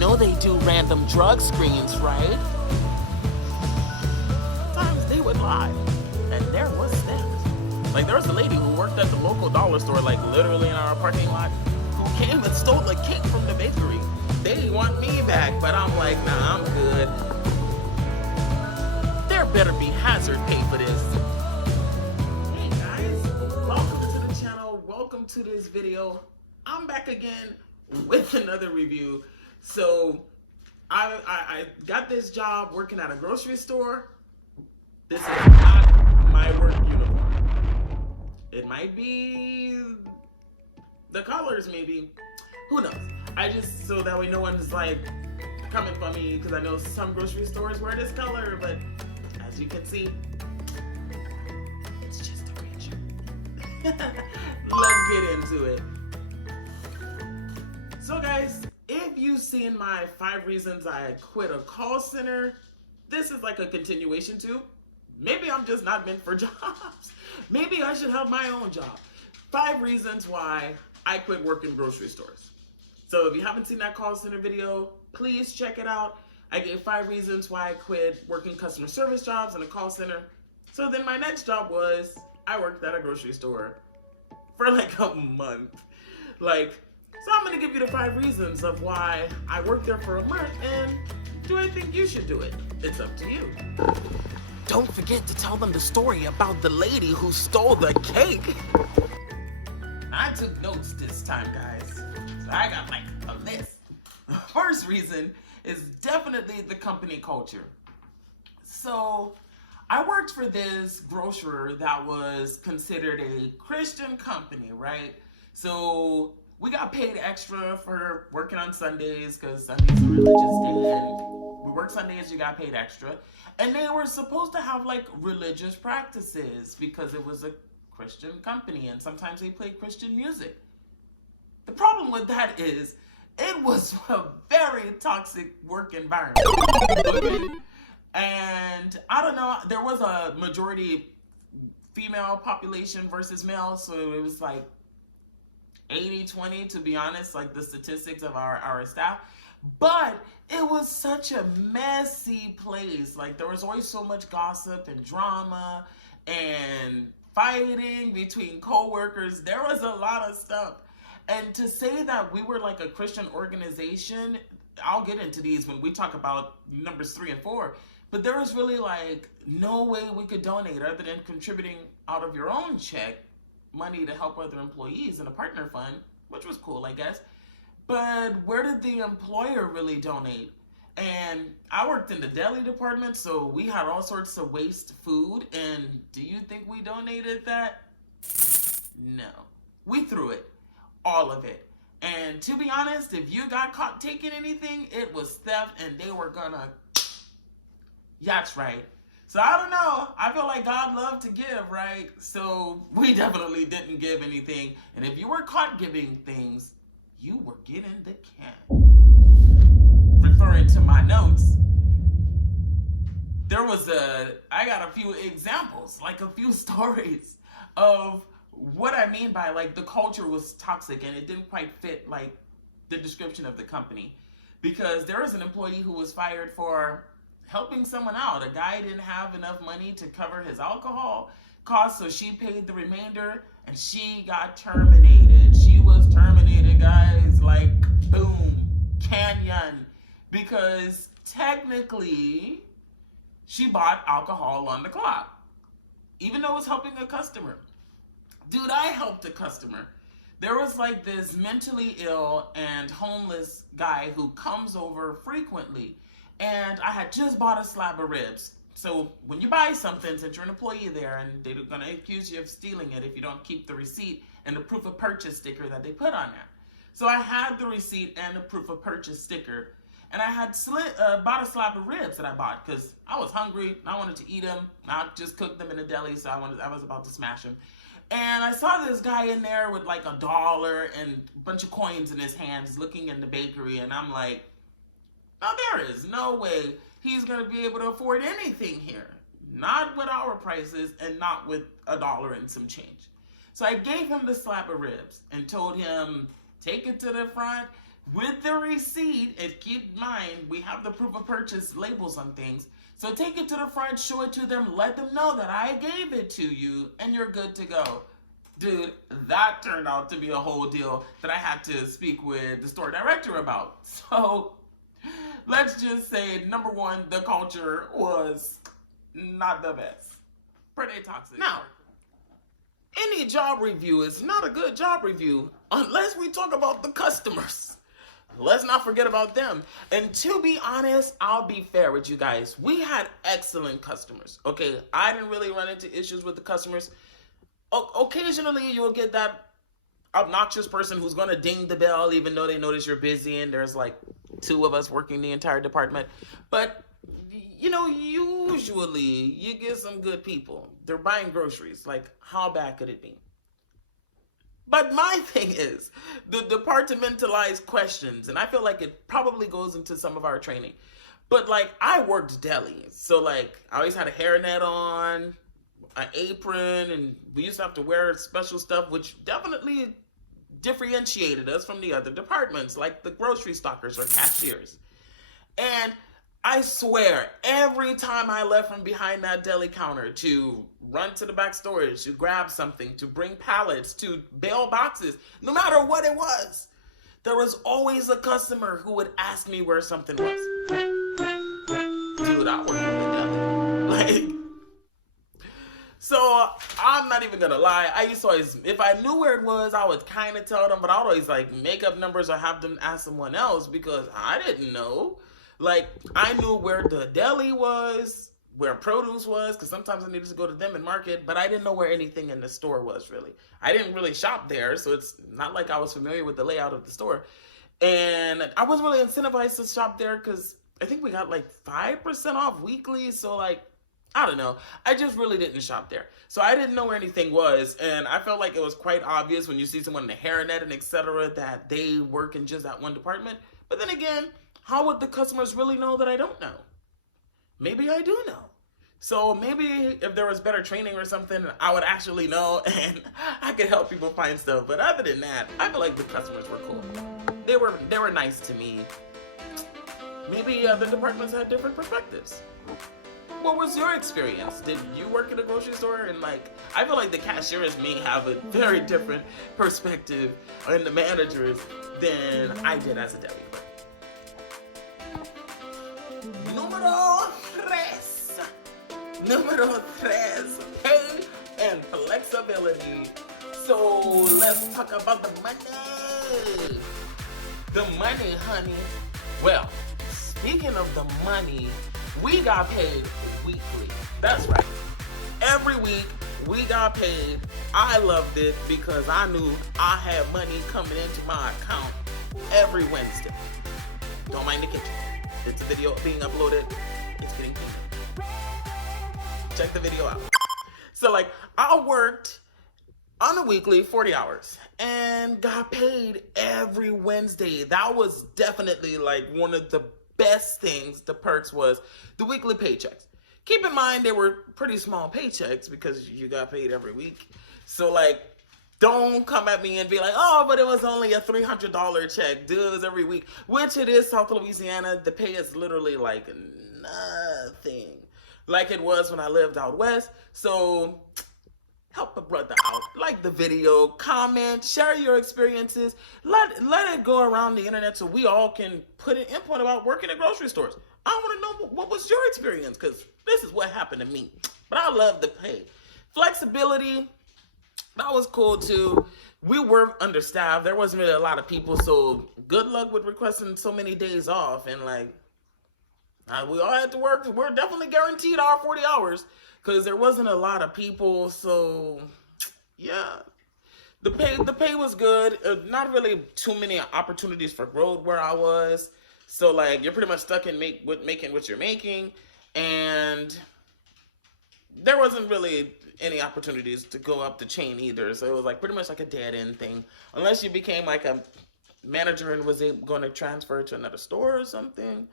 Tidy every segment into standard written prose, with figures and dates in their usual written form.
know they do random drug screens, right? Sometimes they would lie, and there was snaps. Like, there was a lady who worked at the local dollar store, like literally in our parking lot, who came and stole the cake from the bakery. They want me back, but I'm like, nah, I'm good. There better be hazard pay for this. Hey guys, welcome to the channel. Welcome to this video. I'm back again with another review. So I got this job working at a grocery store. This is not my work uniform. It might be the colors, maybe. Who knows? I just, so that way no one's like coming for me, because I know some grocery stores wear this color, but as you can see, it's just a picture. Let's get into it. So guys, if you've seen my 5 reasons I quit a call center, this is like a continuation too. Maybe I'm just not meant for jobs. Maybe I should have my own job. 5 reasons why I quit working grocery stores. So if you haven't seen that call center video, please check it out. I gave 5 reasons why I quit working customer service jobs in a call center. So then my next job was, I worked at a grocery store for like a month. So I'm gonna give you the 5 reasons of why I worked there for a month, and do I think you should do it? It's up to you. Don't forget to tell them the story about the lady who stole the cake. I took notes this time, guys. So I got like a list. The first reason is definitely the company culture. So I worked for this grocer that was considered a Christian company, right? So we got paid extra for working on Sundays, because Sunday's a religious day, and we work Sundays, you got paid extra. And they were supposed to have like religious practices because it was a Christian company, and sometimes they played Christian music. The problem with that is it was a very toxic work environment. And I don't know, there was a majority female population versus male, so it was like 80-20, to be honest, like the statistics of our staff. But it was such a messy place. Like, there was always so much gossip and drama and fighting between co-workers. There was a lot of stuff. And to say that we were like a Christian organization, I'll get into these when we talk about numbers 3 and 4, but there was really like no way we could donate other than contributing out of your own check money to help other employees in a partner fund, which was cool, I guess. But where did the employer really donate? And I worked in the deli department, so we had all sorts of waste food. And do you think we donated that? No. We threw it. All of it. And to be honest, if you got caught taking anything, it was theft, and they were gonna... That's right. So I don't know. I feel like God loved to give, right? So we definitely didn't give anything. And if you were caught giving things, you were getting the can. Referring to my notes, I got a few examples, like a few stories of what I mean by like the culture was toxic and it didn't quite fit like the description of the company. Because there was an employee who was fired for helping someone out. A guy didn't have enough money to cover his alcohol costs, so she paid the remainder and she got terminated. She was terminated, guys, like boom, canyon, because technically she bought alcohol on the clock, even though it was helping a customer. Dude, I helped a customer. There was like this mentally ill and homeless guy who comes over frequently. And I had just bought a slab of ribs. So when you buy something, since you're an employee there, and they're going to accuse you of stealing it if you don't keep the receipt and the proof of purchase sticker that they put on there. So I had the receipt and the proof of purchase sticker. And I had bought a slab of ribs that I bought because I was hungry. And I wanted to eat them. Not just cook them in a deli, so I was about to smash them. And I saw this guy in there with like $1 and a bunch of coins in his hands looking in the bakery. And I'm like, now there is no way he's going to be able to afford anything here. Not with our prices and not with $1 and some change. So I gave him the slab of ribs and told him, take it to the front, with the receipt, and keep in mind, we have the proof of purchase labels on things. So take it to the front, show it to them, let them know that I gave it to you, and you're good to go. Dude, that turned out to be a whole deal that I had to speak with the store director about. So let's just say, number one, the culture was not the best. Pretty toxic. Now, any job review is not a good job review unless we talk about the customers. Let's not forget about them. And to be honest, I'll be fair with you guys. We had excellent customers. Okay, I didn't really run into issues with the customers. Occasionally, you'll get that obnoxious person who's going to ding the bell even though they notice you're busy and there's like 2 of us working the entire department. But, you know, usually you get some good people. They're buying groceries. Like, how bad could it be? But my thing is, the departmentalized questions, and I feel like it probably goes into some of our training. But, like, I worked deli. So, like, I always had a hairnet on, an apron, and we used to have to wear special stuff, which definitely differentiated us from the other departments, like the grocery stockers or cashiers. And I swear, every time I left from behind that deli counter to run to the back storage, to grab something, to bring pallets, to bail boxes, no matter what it was, there was always a customer who would ask me where something was. Dude, I worked in the deli. Like, so I'm not even gonna lie. I used to always, if I knew where it was, I would kind of tell them, but I'd always like make up numbers or have them ask someone else because I didn't know. Like, I knew where the deli was, where produce was, because sometimes I needed to go to them and market, but I didn't know where anything in the store was, really. I didn't really shop there, so it's not like I was familiar with the layout of the store. And I wasn't really incentivized to shop there because I think we got like 5% off weekly, so like, I don't know. I just really didn't shop there. So I didn't know where anything was, and I felt like it was quite obvious when you see someone in a hairnet and etc. that they work in just that one department. But then again, how would the customers really know that I don't know? Maybe I do know. So maybe if there was better training or something, I would actually know and I could help people find stuff. But other than that, I feel like the customers were cool. They were nice to me. Maybe other departments had different perspectives. What was your experience? Did you work at a grocery store? And like, I feel like the cashiers may have a very different perspective and the managers than I did as a deli clerk. Número tres, pay and flexibility. So let's talk about the money. The money, honey. Well, speaking of the money, we got paid weekly. That's right. Every week we got paid. I loved it because I knew I had money coming into my account every Wednesday. Don't mind the kitchen. It's a video being uploaded. It's getting cleaned. Check the video out. So like, I worked on a weekly 40 hours and got paid every Wednesday. That was definitely like one of the best things. The perks was the weekly paychecks. Keep in mind, they were pretty small paychecks because you got paid every week. So like, don't come at me and be like, oh, but it was only a $300 check. Dude, it was every week. Which it is, South Louisiana. The pay is literally like nothing. Like it was when I lived out west. So help a brother out. Like the video, comment, share your experiences. Let it go around the internet so we all can put an input about working at grocery stores. I want to know what was your experience, because this is what happened to me. But I love the pay. Flexibility, that was cool too. We were understaffed. There wasn't really a lot of people, so good luck with requesting so many days off. And like, we all had to work. We're definitely guaranteed our 40 hours because there wasn't a lot of people. So yeah, the pay was good. Not really too many opportunities for growth where I was. So like, you're pretty much stuck in making what you're making, and there wasn't really any opportunities to go up the chain either. So it was like pretty much like a dead end thing, unless you became like a manager and was going to transfer to another store or something.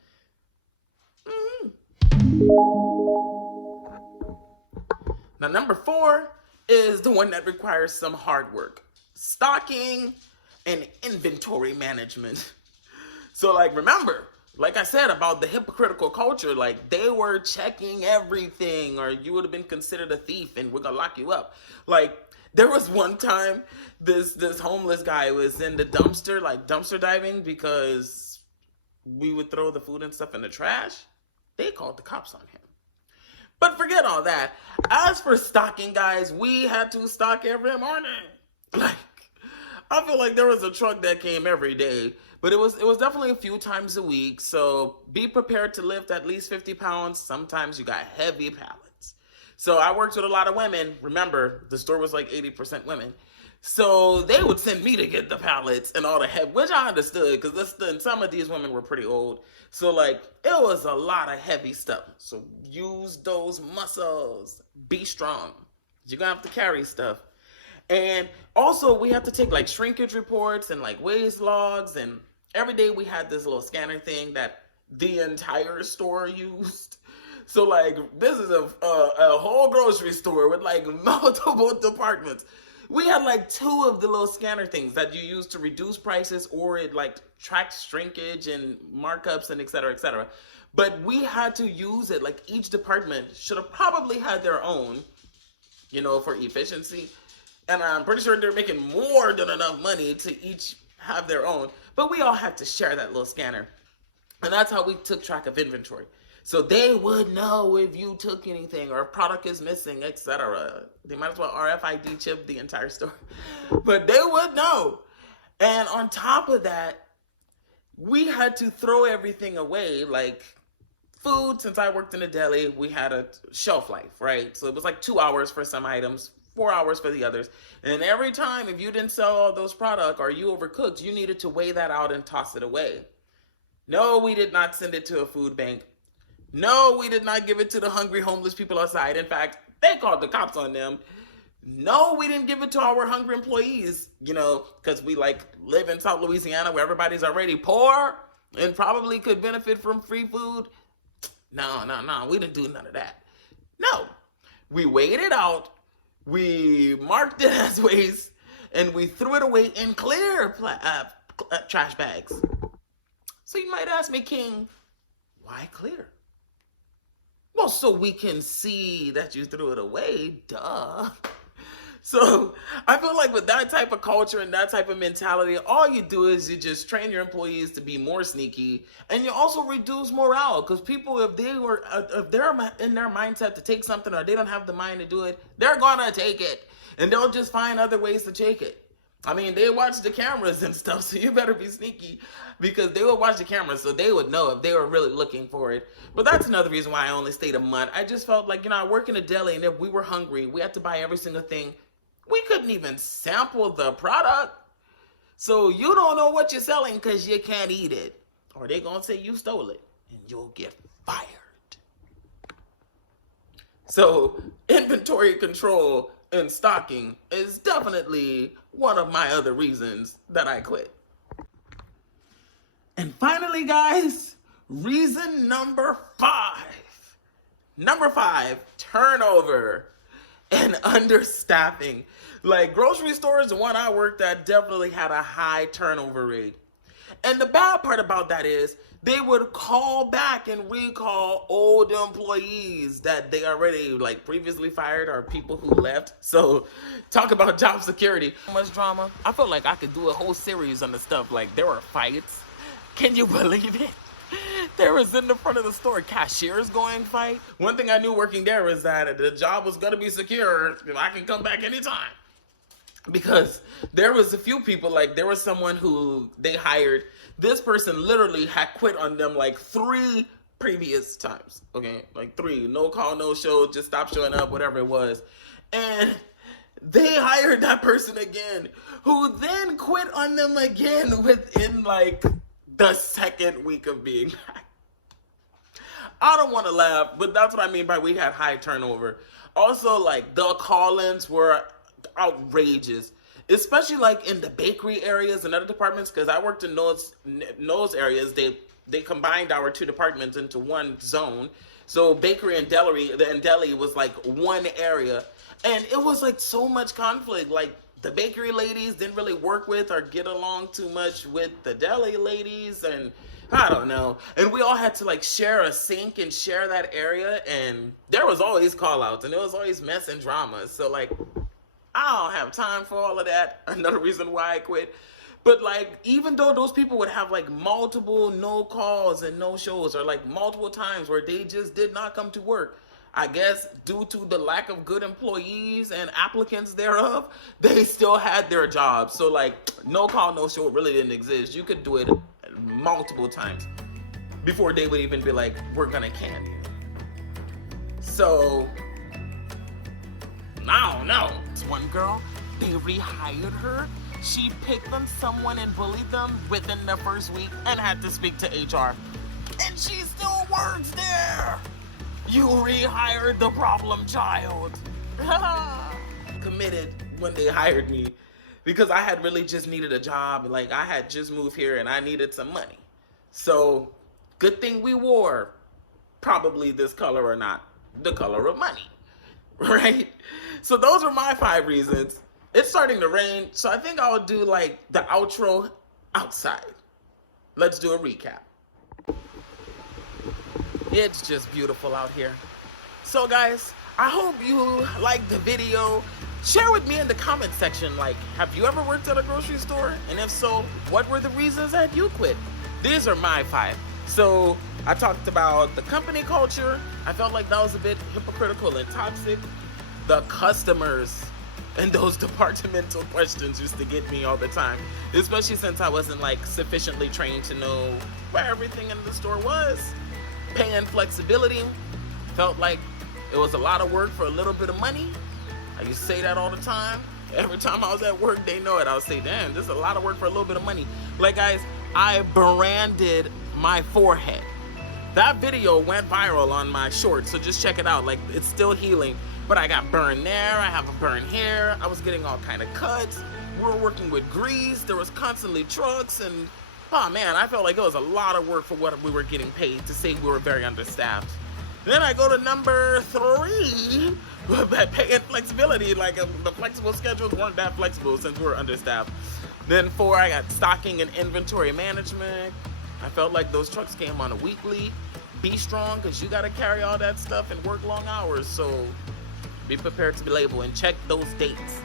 Now, number 4 is the one that requires some hard work. Stocking and inventory management. So like, remember, like I said about the hypocritical culture, like they were checking everything, or you would have been considered a thief and we're gonna lock you up. Like there was one time this homeless guy was in the dumpster, like dumpster diving, because we would throw the food and stuff in the trash. They called the cops on him. But forget all that. As for stocking, guys, we had to stock every morning. Like, I feel like there was a truck that came every day, but it was definitely a few times a week. So be prepared to lift at least 50 pounds. Sometimes you got heavy pallets. So I worked with a lot of women. Remember, the store was like 80% women. So they would send me to get the pallets and all the heavy, which I understood because some of these women were pretty old. So like it was a lot of heavy stuff. So use those muscles. Be strong. You're gonna have to carry stuff. And also we have to take like shrinkage reports and like waste logs. And every day we had this little scanner thing that the entire store used. So like this is a whole grocery store with like multiple departments. We had like 2 of the little scanner things that you use to reduce prices, or it like tracks shrinkage and markups and et cetera, et cetera. But we had to use it. Like each department should have probably had their own, you know, for efficiency. And I'm pretty sure they're making more than enough money to each have their own. But we all had to share that little scanner. And that's how we took track of inventory. So they would know if you took anything or if product is missing, etc. They might as well RFID chip the entire store. But they would know. And on top of that, we had to throw everything away. Like food, since I worked in a deli, we had a shelf life, right? So it was like 2 hours for some items, 4 hours for the others. And every time, if you didn't sell all those products or you overcooked, you needed to weigh that out and toss it away. No, we did not send it to a food bank. No, we did not give it to the hungry homeless people outside. In fact, they called the cops on them. No, we didn't give it to our hungry employees, you know, because we like live in South Louisiana where everybody's already poor and probably could benefit from free food. No, we didn't do none of that. No, we weighed it out, we marked it as waste, and we threw it away in clear trash bags. So you might ask me, King, why clear? Well, so we can see that you threw it away, duh. So I feel like with that type of culture and that type of mentality, all you do is you just train your employees to be more sneaky, and you also reduce morale, because people, if they're in their mindset to take something or they don't have the mind to do it, they're gonna take it, and they'll just find other ways to take it. I mean, they watch the cameras and stuff, so you better be sneaky, because they would watch the cameras, so they would know if they were really looking for it. But that's another reason why I only stayed a month. I just felt like, you know, I work in a deli, and if we were hungry, we had to buy every single thing. We couldn't even sample the product. So you don't know what you're selling because you can't eat it. Or they're going to say you stole it, and you'll get fired. So inventory control and stocking is definitely one of my other reasons that I quit. And finally, guys, reason number 5. Number 5, turnover and understaffing. Like grocery stores, the one I worked at definitely had a high turnover rate. And the bad part about that is they would call back and recall old employees that they already like previously fired or people who left. So talk about job security. So much drama. I felt like I could do a whole series on the stuff. Like there were fights. Can you believe it? There was in the front of the store cashiers going fight. One thing I knew working there was that the job was going to be secure. I can come back anytime. Because there was a few people, like there was someone who they hired. This person literally had quit on them like 3 previous times. Okay, like 3. No call, no show, just stop showing up, whatever it was. And they hired that person again, who then quit on them again within like the 2nd week of being back. I don't want to laugh, but that's what I mean by we had high turnover. Also, like the call-ins were outrageous, especially like in the bakery areas and other departments, because I worked in those areas. They combined our 2 departments into one zone. So bakery and deli was like one area, and it was like so much conflict. Like the bakery ladies didn't really work with or get along too much with the deli ladies, and I don't know. And we all had to like share a sink and share that area, and there was always call outs and there was always mess and drama. So like, I don't have time for all of that. Another reason why I quit. But like, even though those people would have like multiple no calls and no shows, or like multiple times where they just did not come to work, I guess due to the lack of good employees and applicants thereof, they still had their jobs. So like, no call, no show really didn't exist. You could do it multiple times before they would even be like, we're gonna can you. So, I don't know. This one girl, they rehired her. She picked on someone and bullied them within the first week and had to speak to HR. And she still works there. You rehired the problem child. Committed when they hired me because I had really just needed a job. Like, I had just moved here and I needed some money. So, good thing we wore probably this color or not, the color of money, right? So those are my 5 reasons. It's starting to rain, so I think I'll do like the outro outside. Let's do a recap. It's just beautiful out here. So guys, I hope you liked the video. Share with me in the comment section, like, have you ever worked at a grocery store? And if so, what were the reasons that you quit? These are my 5. So I talked about the company culture. I felt like that was a bit hypocritical and toxic. The customers and those departmental questions used to get me all the time, especially since I wasn't like sufficiently trained to know where everything in the store was. Pay and flexibility, felt like it was a lot of work for a little bit of money. I used to say that all the time. Every time I was at work, they know it. I would say, damn, this is a lot of work for a little bit of money. Like guys, I branded my forehead. That video went viral on my shorts, so just check it out. Like, it's still healing. But I got burned there, I have a burn here, I was getting all kind of cuts, we were working with grease, there was constantly trucks, and oh man, I felt like it was a lot of work for what we were getting paid, to say we were very understaffed. Then I go to number 3, pay and flexibility. Like, the flexible schedules weren't that flexible since we were understaffed. Then 4, I got stocking and inventory management. I felt like those trucks came on a weekly. Be strong, because you got to carry all that stuff and work long hours, so be prepared to be labeled and check those dates.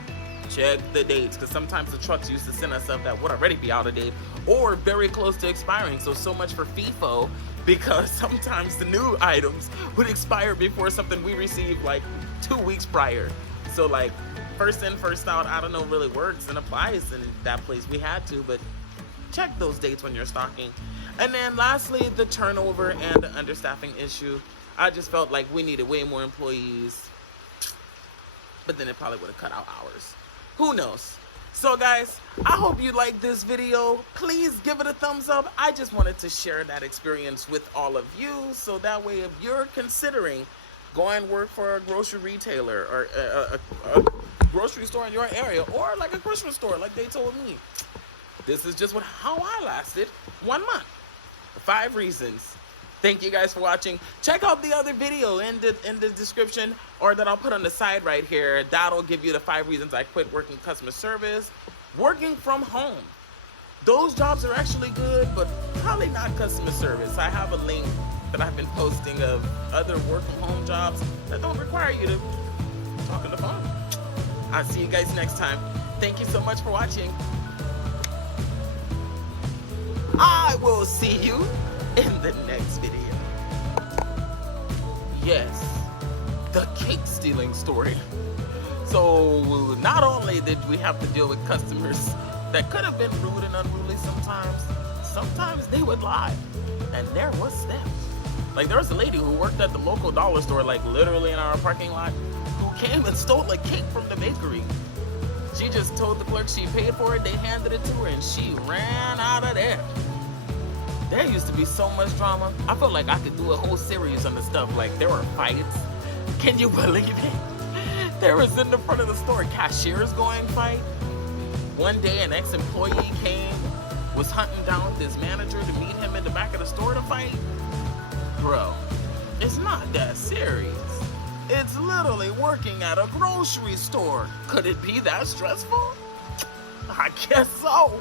Check the dates, because sometimes the trucks used to send us stuff that would already be out of date or very close to expiring. So much for FIFO, because sometimes the new items would expire before something we received like 2 weeks prior. So like, first in, first out, I don't know, really works and applies in that place. We had to, but check those dates when you're stocking. And then lastly, the turnover and the understaffing issue. I just felt like we needed way more employees, but then it probably would have cut out hours. Who knows? So guys, I hope you liked this video. Please give it a thumbs up. I just wanted to share that experience with all of you, so that way if you're considering going work for a grocery retailer or a grocery store in your area, or like a Christmas store like they told me, this is just how I lasted 1 month. 5 reasons. Thank you guys for watching. Check out the other video in the description, or that I'll put on the side right here. That'll give you the 5 reasons I quit working customer service. Working from home. Those jobs are actually good, but probably not customer service. I have a link that I've been posting of other work from home jobs that don't require you to talk on the phone. I'll see you guys next time. Thank you so much for watching. I will see you in the next video. Yes, the cake stealing story. So not only did we have to deal with customers that could have been rude and unruly sometimes they would lie, and there was them. Like, there was a lady who worked at the local dollar store, like literally in our parking lot, who came and stole a cake from the bakery. She just told the clerk she paid for it, they handed it to her, and she ran out of there. There used to be so much drama. I felt like I could do a whole series on the stuff. Like, there were fights. Can you believe it? There was in the front of the store cashiers going fight. One day an ex-employee was hunting down this manager to meet him in the back of the store to fight. Bro, it's not that serious. It's literally working at a grocery store. Could it be that stressful? I guess so.